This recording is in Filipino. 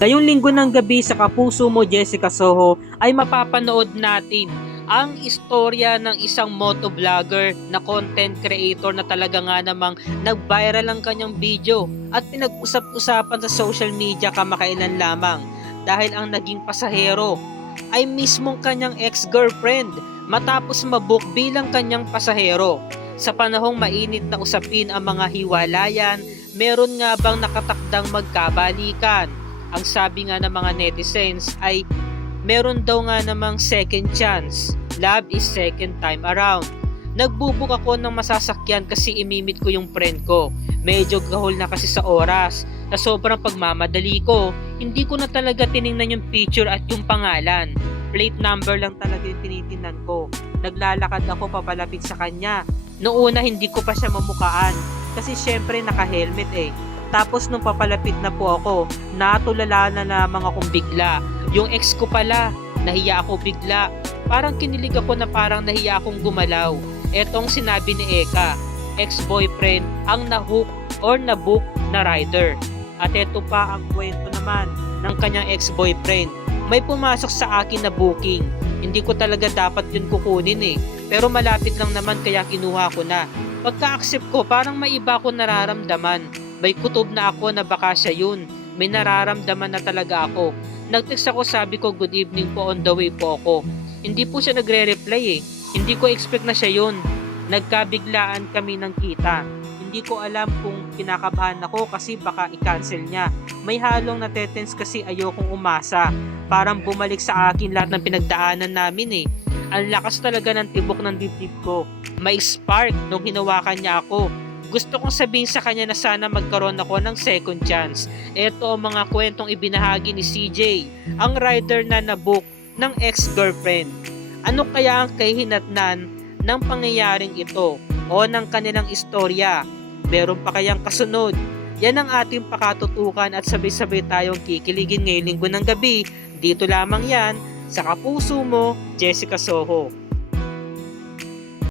Ngayong linggo ng gabi sa Kapuso Mo, Jessica Soho, ay mapapanood natin ang istorya ng isang motovlogger na content creator na talaga nga namang nag-viral ang kanyang video at pinag-usap-usapan sa social media kamakailan lamang dahil ang naging pasahero ay mismong kanyang ex-girlfriend matapos mabook bilang kanyang pasahero. Sa panahong mainit na usapin ang mga hiwalayan, meron nga bang nakatakdang magkabalikan? Ang sabi nga ng mga netizens ay meron daw nga namang second chance. Love is second time around. Nagbubuk ako ng masasakyan kasi imimit ko yung friend ko. Medyo gahol na kasi sa oras. Sa sobrang pagmamadali ko, hindi ko na talaga tiningnan yung picture at yung pangalan. Plate number lang talaga yung tinitingnan ko. Naglalakad ako papalapit sa kanya. Noong una hindi ko pa siya mamukaan kasi syempre naka-helmet eh. Tapos nung papalapit na po ako, natulala na lamang akong bigla. Yung ex ko pala, nahiya ako bigla. Parang kinilig ako na parang nahiya akong gumalaw. Etong sinabi ni Eka, ex-boyfriend ang nahook or nabook na rider. At eto pa ang kwento naman ng kanyang ex-boyfriend. May pumasok sa akin na booking. Hindi ko talaga dapat yun kukunin eh. Pero malapit lang naman kaya kinuha ko na. Pagka-accept ko, parang may iba ako nararamdaman. May kutob na ako na baka siya yun. May nararamdaman na talaga ako. Nag-text ako, sabi ko good evening po, on the way po ako. Hindi po siya nagre-reply eh. Hindi ko expect na siya yun. Nagkabiglaan kami ng kita. Hindi ko alam kung kinakabahan ako kasi baka i-cancel niya. May halong natetense kasi ayokong umasa. Parang bumalik sa akin lahat ng pinagdaanan namin eh. Ang lakas talaga ng tibok ng dibdib ko. May spark nung hinawakan niya ako. Gusto kong sabihin sa kanya na sana magkaroon ako ng second chance. Ito ang mga kwentong ibinahagi ni CJ, ang rider na nabook ng ex-girlfriend. Ano kaya ang kahinatnan ng pangyayaring ito o ng kanilang istorya? Meron pa kayang kasunod? Yan ang ating pakatutukan at sabay-sabay tayong kikiligin ngayong linggo ng gabi. Dito lamang yan sa Kapuso Mo, Jessica Soho.